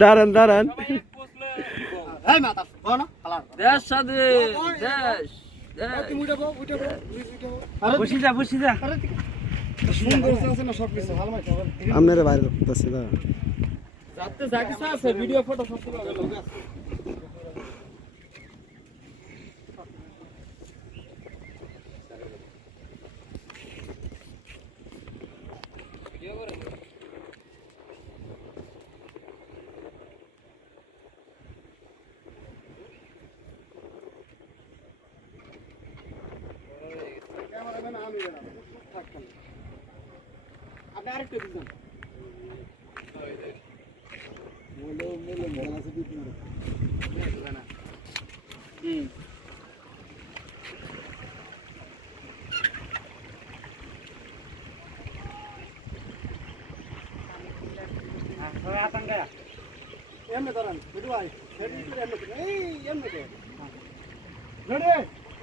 দাঁড়ান দাঁড়ান দেশ স্বাধীন দেশ বসি যা আপনারা বাইরে করতেছি না রাতে যা কিছু আছে ভিডিও ফটো সব কিছু আপনি আরেকটু দিন এমনি ধরেন ভিডিও আই এমনি ready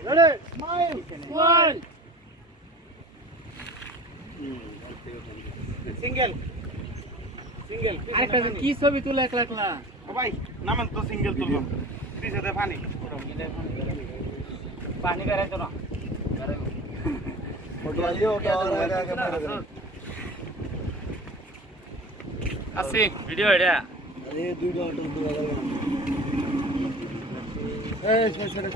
ready smile smile single single আরেকটা কি ছবি তুলে একলা একলা ও ভাই নামেন তো সিঙ্গেল তুলবো দিছে দে পানি পানি করে তো না ফটো আইও আগে আছে ভিডিও এটা এই দুইটা অটো এই ছেড়ে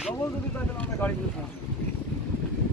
ডবল যদি তাহলে আমরা গাড়ি